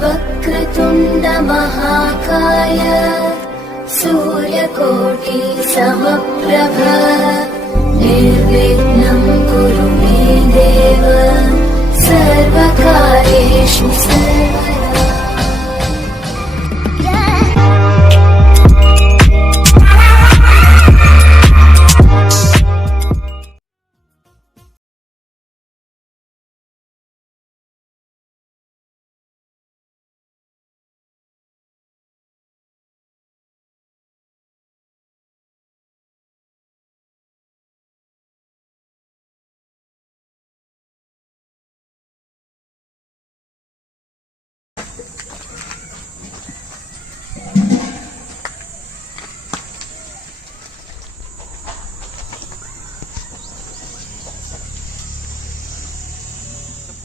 वक्रतुण्डमहाकाय सूर्यकोटि समप्रभ निर्विघ्नं कुरु देव सर्वकार्येषु सर्वदा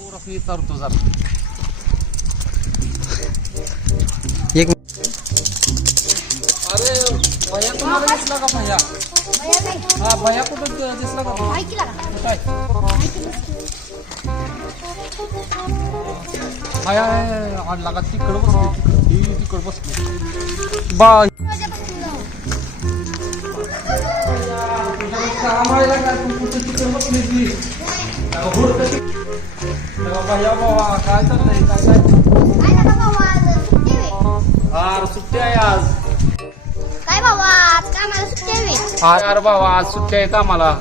पोरं विचारतो जरा. एक अरे भैया तुम्हाला दिसला का भैया? हा भैया कुठं ग- दिसला का काय? भैया आणला का तिकडं बसले तिकडं. तिकडं बसले. बा कामाला का? तू कुठं तिकडं बसली ती भैया बाबा काय चाललंय काय काय अरे सुट्टी आहे आज काय बाबा आज काय मला सुट्टी आहे बे? अरे अरे बाबा आज सुट्टी आहे का मला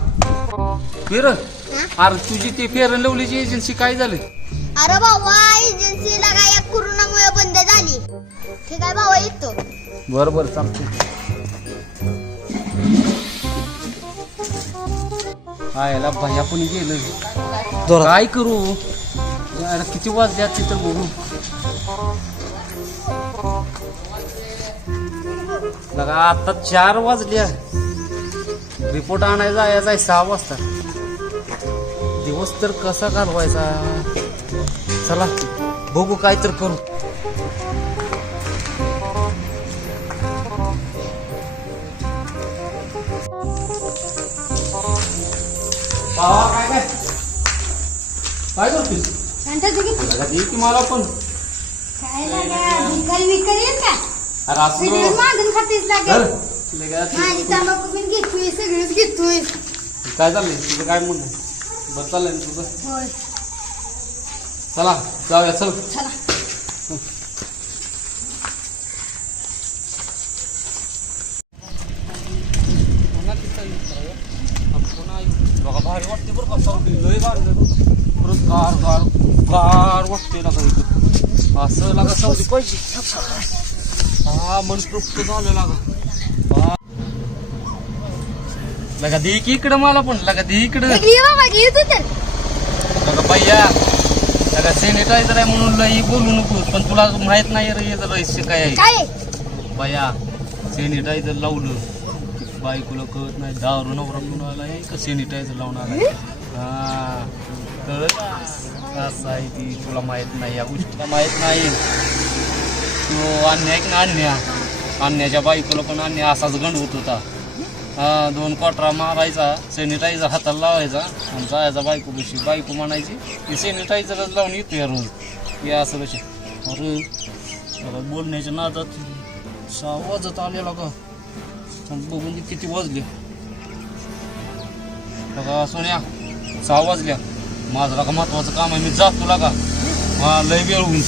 फिर? अरे तुझी ती फेअर लवलीची एजन्सी काय झाली? अरे बाबा एजन्सीला काय या कोरोनामुळे बंद झाली. ठीक आहे बाबा येतो बर बर चालतो याला भैया पण गेलं. काय करू? यार किती वाजले द्या तिथं बघू. बघा आता चार वाजल्या रिपोर्ट आणायचा यायचा सहा वाजता. दिवस तर कसा घालवायचा? चला बघू काय तर करू काय काय? काय करतोस की मला पण. भिकारी भिकारी येत का? अरे असं सगळं मागून खातेच धर. लागेल लगा ते- माझी तंबाखू पण घेतोय सगळंच घेतोय. काय चाललंय? तुझं काय म्हणणं बरं चाललंय ना तुझं? होय. चला जाऊया चल. भारी वाटते बरं का सावली लय भारी लय परत गार गार गार वाटते ना इथं. असं लागा सावली पाहिजे हा मन तृप्त झालं लागा. लगा दे की इकडं मला पण लगा दे इकडं. लगा भैया लगा सॅनिटायझर आहे म्हणून लई बोलू नको पण तुला माहीत नाही रे याचं रहस्य काय आहे. बाया सॅनिटायझर लावलं. बायकोला कळत नाही दारू नवरा म्हणून आलाय का सॅनिटायझर लावून आलाय? हा. तर कसं आहे ती तुला माहीत नाही या गोष्टीला माहीत नाही. तो अन्य आहे ना अन्या अन्याच्या बायकोला पण अन्या असाच गंड होत. होता हा दोन क्वार्टरा मारायचा सॅनिटायझर हाताला लावायचा आणि जायचा बायको कशी बायको म्हणायची ती सॅनिटायझरच लावून येते रोज. हे असं कसे अरे त्याला बोलण्याच्या नादात सहा वाजत आलेला का? बघून किती वाजले. बघा सोन्या सहा वाजल्या. माझं का महत्वाचं काम आहे मी जातो लागा. हा लय वेळ होईल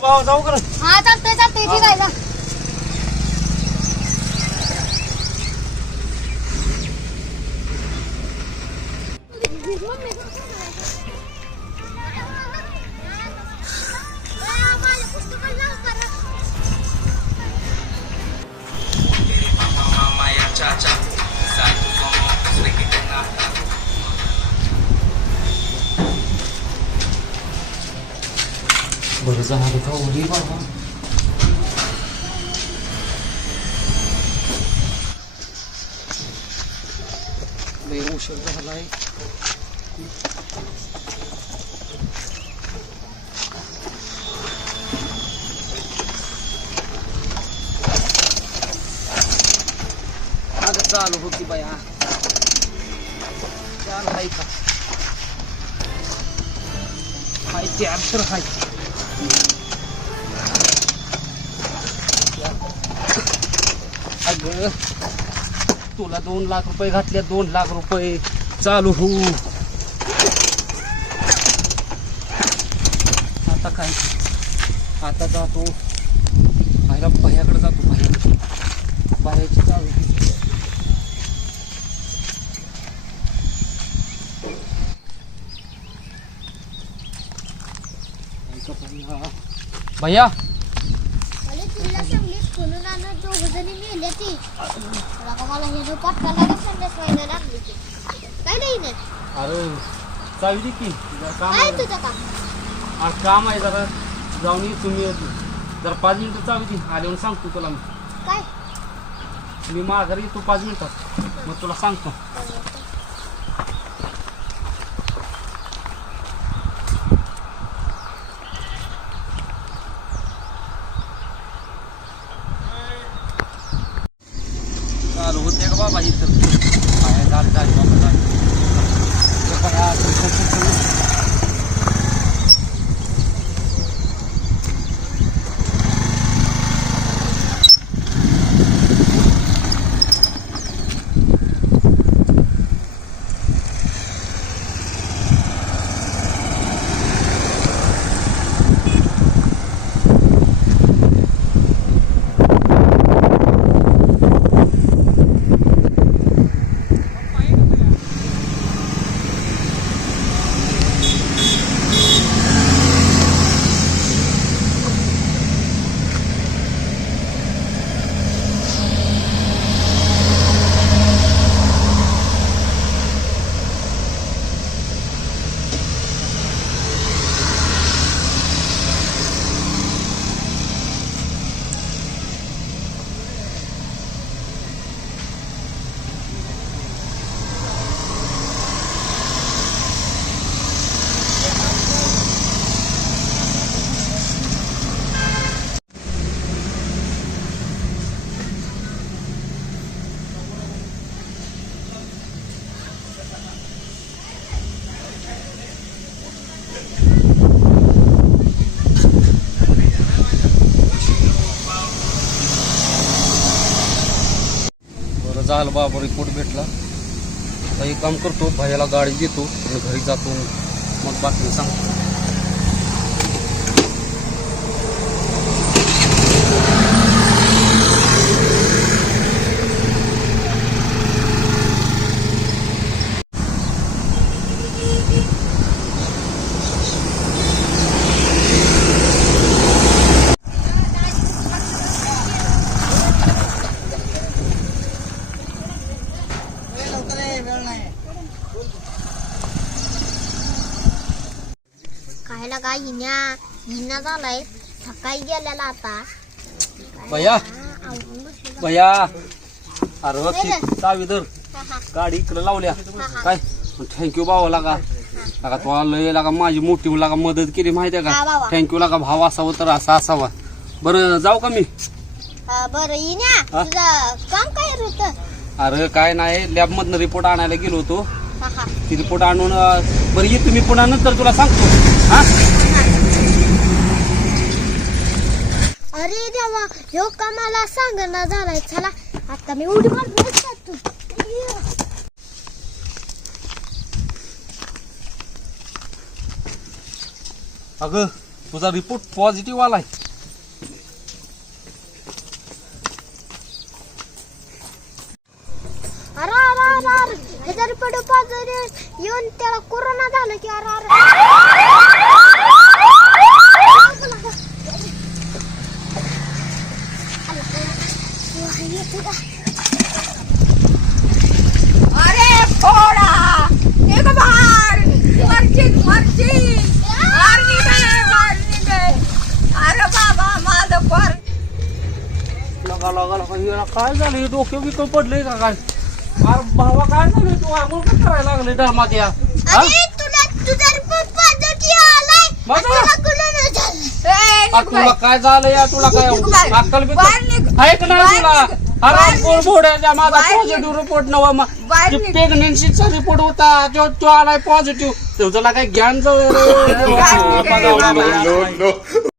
भाऊ जाऊ कर हा चालतंय चालतंय ठीक आहे जा बरं झालं का उडी बाबा लय उशीर झालाय अगं चालू होती बाया चाल हाय का हाय ते तर हाय अगं तुला दोन लाख रुपये घातले दोन लाख रुपये. चालू हो. आता काय? आता जातो. पाहिला बाह्याकडे जातो बाहेर. बाहेरची चालू भैया। अरे तुला आणत मेले ती. हे व्हायला लागली ती. काय नाही ना अरे चावी दे की. जरा काम काय आहे. तुझं काम. आज काम आहे जरा. जाऊन ये तुम्ही ये. जरा पाच मिनिटं चावी दे. आले म्हणून सांगतो तुला मी. काय? मी माघारी येतो पाच मिनिटात. मग तुला सांगतो. झालं बाबा रिपोर्ट भेटला. काही एक काम करतो भाईला गाडी देतो घरी जातो. मग बातमी सांगतो. काय लागा हिन्या हिना झालाय. सकाळी गेलेला आता. भैया. भैया. अरे बघ चावी धर. गाडी इकडे लावल्या. काय? थँक्यू भावा लागा. लागा तो लय लागा माझी मोठी लागा मदत केली माहितीये हा, का. थँक्यू लागा भाव असावं तर असा असावा. बरं जाऊ का मी? बरं हिन्या हा? तुझं काम काय होत अरे काय नाही लॅब मधनं रिपोर्ट आणायला गेलो होतो. ती रिपोर्ट आणून अं, बरं ये तुम्ही पुन्हा नंतर तुला सांगतो. अरे देवा ह्यो का मला सांगणं झालाय. चला आता मी उडी मारून अगं तुझा रिपोर्ट पॉझिटिव्ह आलाय. अरे अरे अरे अरे ह्याचा रिपोर्ट पॉझिटिव्ह येऊन त्याला कोरोना झाला की अरे अरे. अरे फोडा. एक बार मरची मरची मारणी गए मारणी गए अरे बाबा माझं पर लगा लगा लगा. हिला काय झालं? हे डोके बिकं पडले का काय? अरे भावा काय झालं? तू आंघोळ का करायला लागले डरमात या? अरे तुला तुझा आलाय. माझा? काय झालं या? तुला काय. अक्कल ऐक ना तुला. अरे कोण बोडायचा माझा पॉझिटिव्ह रिपोर्ट नवा. प्रेग्नेन्सीचा रिपोर्ट होता तो तो आलाय पॉझिटिव्ह तुला काय ज्ञान